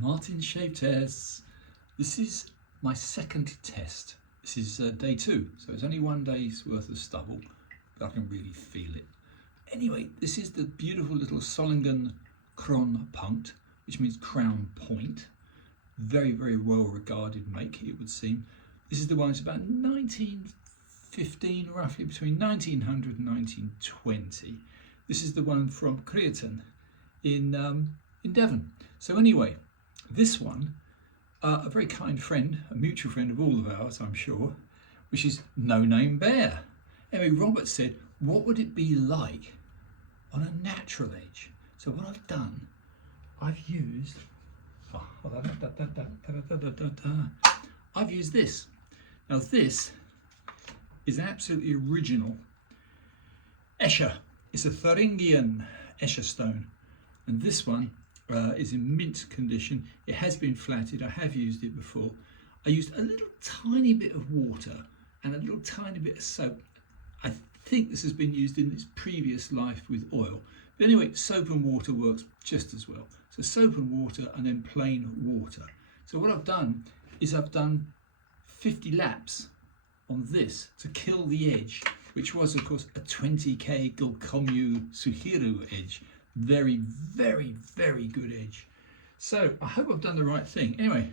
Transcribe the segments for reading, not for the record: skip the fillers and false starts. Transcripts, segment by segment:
Martin shave tests. This is my second test. This is day 2, so it's only 1 day's worth of stubble, but I can really feel it. Anyway, this is the beautiful little Thuringian Cron-Punkt, which means crown point. Very, very well regarded make, it would seem. This is the one, it's about 1915, roughly between 1900 and 1920. This is the one from Cron-Punkt in Devon. So anyway, this one, a very kind friend, a mutual friend of all of ours, I'm sure, which is No Name Bear. Anyway, Robert said, what would it be like on a natural edge? So what I've done, I've used this. Now this is an absolutely original Echter. It's a Thuringian Echter stone, and this one is in mint condition. It has been flatted. I have used it before. I used a little tiny bit of water and a little tiny bit of soap. I think this has been used in its previous life with oil. But anyway, soap and water works just as well. So soap and water and then plain water. So what I've done is I've done 50 laps on this to kill the edge, which was of course a 20k Gulkomu Suhiru edge. Very, very, very good edge. So I hope I've done the right thing. Anyway,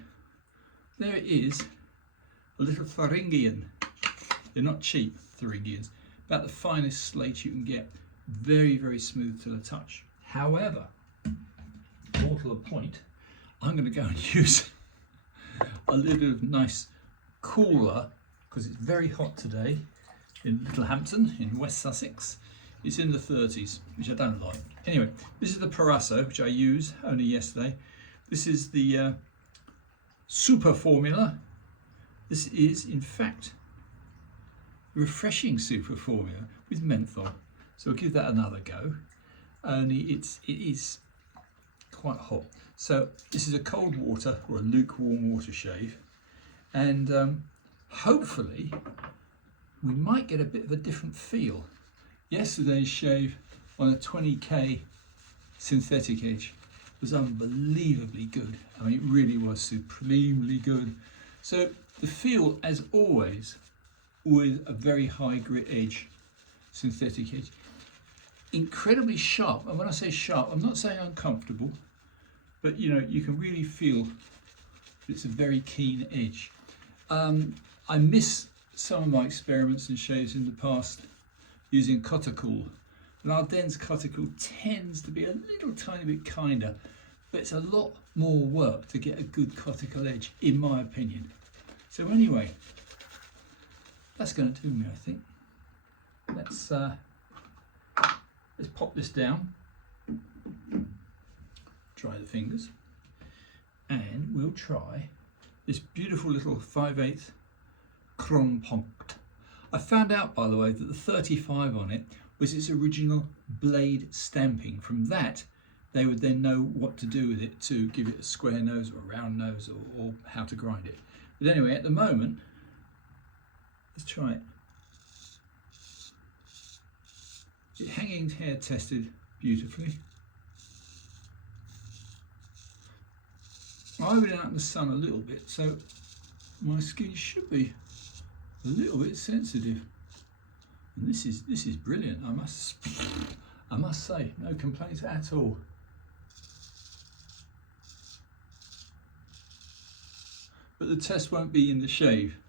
there it is, a little Thuringian. They're not cheap, Thuringians. About the finest slate you can get. Very, very smooth to the touch. However, more to the point, I'm going to go and use a little bit of nice cooler, because it's very hot today in Littlehampton in West Sussex. It's in the 30s, which I don't like. Anyway, this is the Parasso, which I used only yesterday. This is the super formula. This is, in fact, refreshing super formula with menthol. So I'll give that another go. Only it is quite hot. So this is a cold water or a lukewarm water shave. And hopefully we might get a bit of a different feel. Yesterday's shave on a 20k synthetic edge was unbelievably good. I mean, it really was supremely good. So the feel, as always, with a very high grit edge, synthetic edge, incredibly sharp. And when I say sharp, I'm not saying uncomfortable, but you know, you can really feel that it's a very keen edge. I miss some of my experiments and shaves in the past using cuticle. And Ardennes cuticle tends to be a little tiny bit kinder, but it's a lot more work to get a good cuticle edge, in my opinion. So anyway, that's going to do me, I think. Let's pop this down, dry the fingers, and we'll try this beautiful little 5/8 Cron-Punkt. I found out, by the way, that the 35 on it was its original blade stamping. From that, they would then know what to do with it to give it a square nose or a round nose, or how to grind it. But anyway, at the moment, let's try it. It's hanging hair tested beautifully. I've been out in the sun a little bit, so my skin should be a little bit sensitive. And this is brilliant. I must say, no complaints at all. But the test won't be in the shave.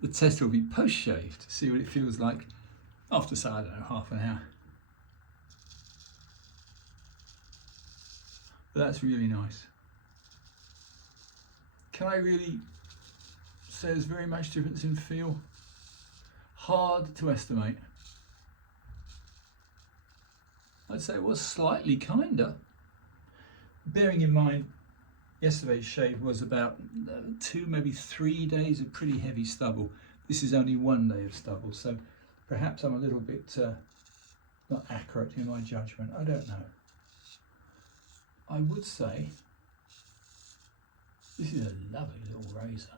The test will be post-shave to see what it feels like after, say, I don't know, half an hour. But that's really nice. Can I really say there's very much difference in feel? Hard to estimate. I'd say it was slightly kinder. Bearing in mind, yesterday's shave was about 2, maybe 3 days of pretty heavy stubble. This is only 1 day of stubble, so perhaps I'm a little bit not accurate in my judgment. I don't know. I would say this is a lovely little razor.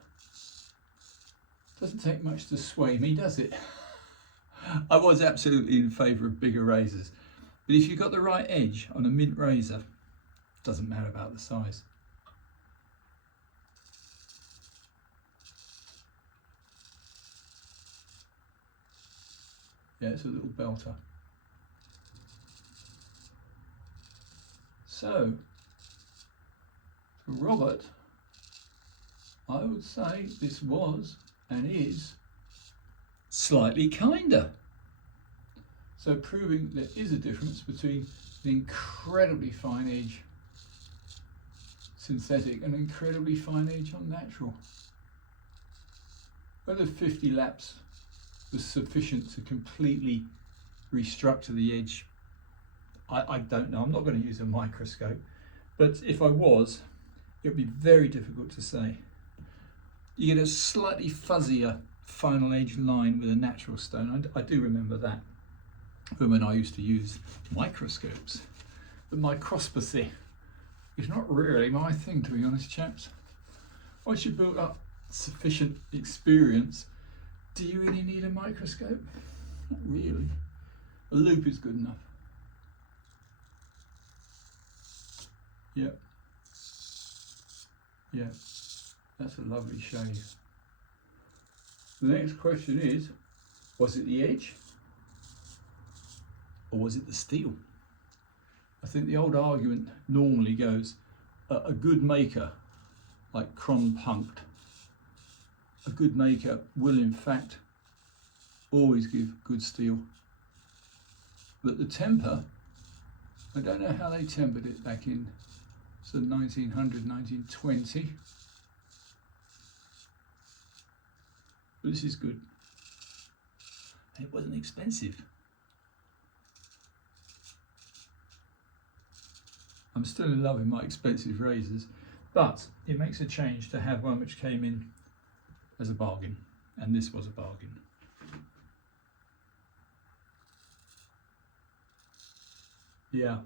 Doesn't take much to sway me, does it? I was absolutely in favour of bigger razors, but if you've got the right edge on a mint razor, doesn't matter about the size. Yeah, it's a little belter. So, for Robert, I would say this was and is slightly kinder. So proving there is a difference between an incredibly fine edge synthetic and incredibly fine edge on natural. Whether 50 laps was sufficient to completely restructure the edge, I don't know. I'm not going to use a microscope, but if I was, it would be very difficult to say. You get a slightly fuzzier final edge line with a natural stone. I do remember that from when I used to use microscopes. But microscopy is not really my thing, to be honest, chaps. Once you've built up sufficient experience, do you really need a microscope? Not really. A loop is good enough. Yep. Yeah, that's a lovely shade. The next question is, was it the edge or was it the steel? I think the old argument normally goes, a good maker, like Cron-Punkt, a good maker will in fact always give good steel. But the temper, I don't know how they tempered it back in 1900, 1920. But this is good. And it wasn't expensive. I'm still in love with my expensive razors, but it makes a change to have one which came in as a bargain, and this was a bargain. Yeah.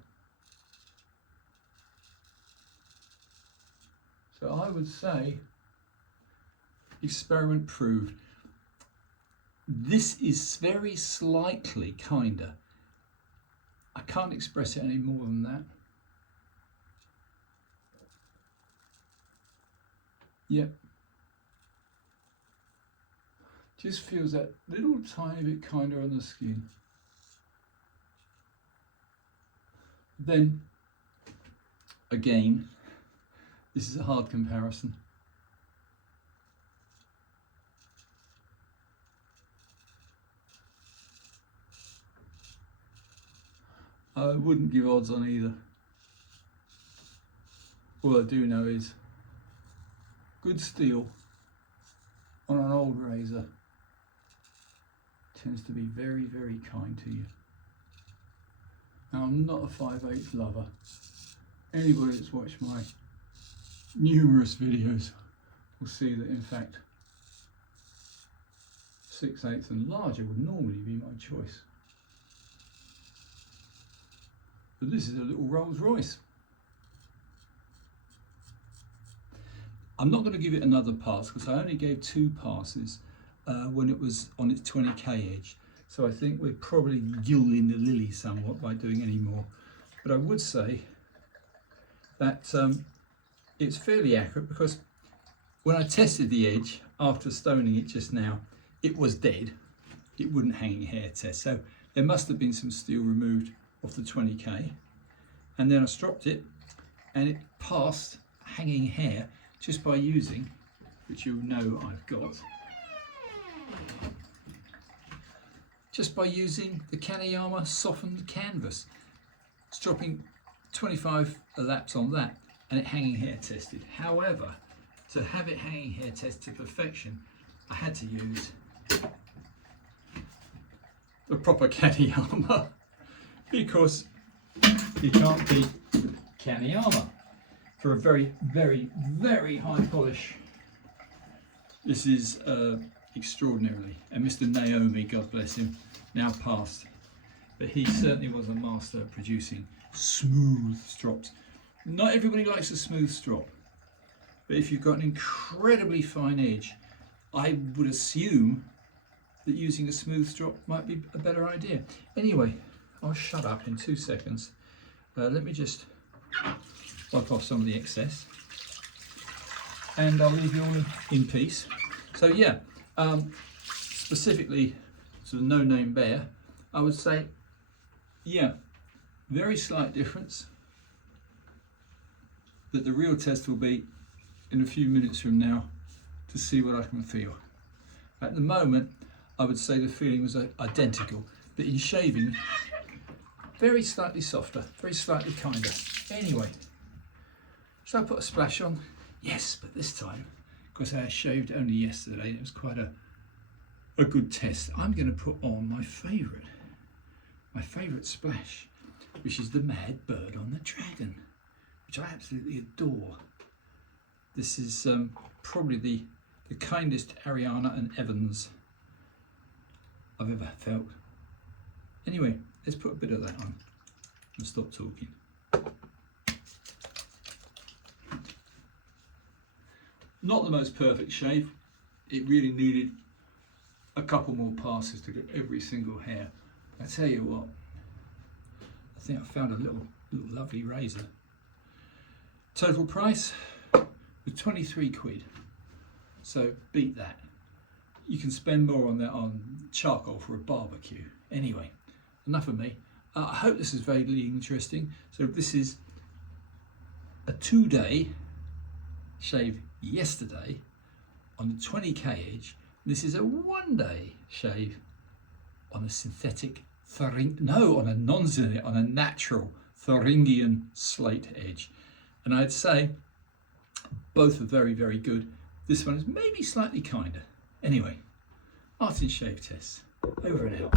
So I would say experiment proved. This is very slightly kinder. I can't express it any more than that. Yep. Just feels that little tiny bit kinder on the skin. Then, again, this is a hard comparison. I wouldn't give odds on either. All I do know is good steel on an old razor tends to be very, very kind to you. Now, I'm not a 5/8 lover. Anybody that's watched my numerous videos will see that in fact 6/8 and larger would normally be my choice. But this is a little Rolls Royce. I'm not going to give it another pass because I only gave 2 passes when it was on its 20k edge. So I think we're probably gilding the lily somewhat by doing any more. But I would say that it's fairly accurate because when I tested the edge after stoning it just now, it was dead. It wouldn't hanging hair test. So there must have been some steel removed off the 20k. And then I stropped it and it passed hanging hair just by using, which you know I've got, just by using the Kaneyama softened canvas. Stropping 25 laps on that and it hanging hair tested. However, to have it hanging hair test to perfection, I had to use the proper Kaneyama because you can't beat Kaneyama for a very, very, very high polish. This is extraordinarily, and Mr. Naomi, God bless him, now passed, but he certainly was a master at producing smooth strops. Not everybody likes a smooth strop, but if you've got an incredibly fine edge, I would assume that using a smooth strop might be a better idea. Anyway, I'll shut up in 2 seconds. Let me just wipe off some of the excess and I'll leave you all in peace. So yeah, specifically to the No Name Bear, I would say, yeah, very slight difference, but the real test will be in a few minutes from now to see what I can feel. At the moment, I would say the feeling was identical, but in shaving, very slightly softer, very slightly kinder. Anyway, shall I put a splash on? Yes, but this time, because I shaved only yesterday, it was quite a good test. I'm going to put on my favourite splash, which is the Mad Bird on the Dragon, which I absolutely adore. This is probably the kindest Ariana and Evans I've ever felt. Anyway, let's put a bit of that on and stop talking. Not the most perfect shave. It really needed a couple more passes to get every single hair. I tell you what, I think I found a little lovely razor. Total price was 23 quid. So beat that. You can spend more on that on charcoal for a barbecue. Anyway, enough of me. I hope this is vaguely interesting. So this is a 2-day shave yesterday on the 20k edge. This is a 1-day shave on a synthetic on a natural Thuringian slate edge. And I'd say both are very, very good. This one is maybe slightly kinder. Anyway, Martin's Shave Tests, over and out.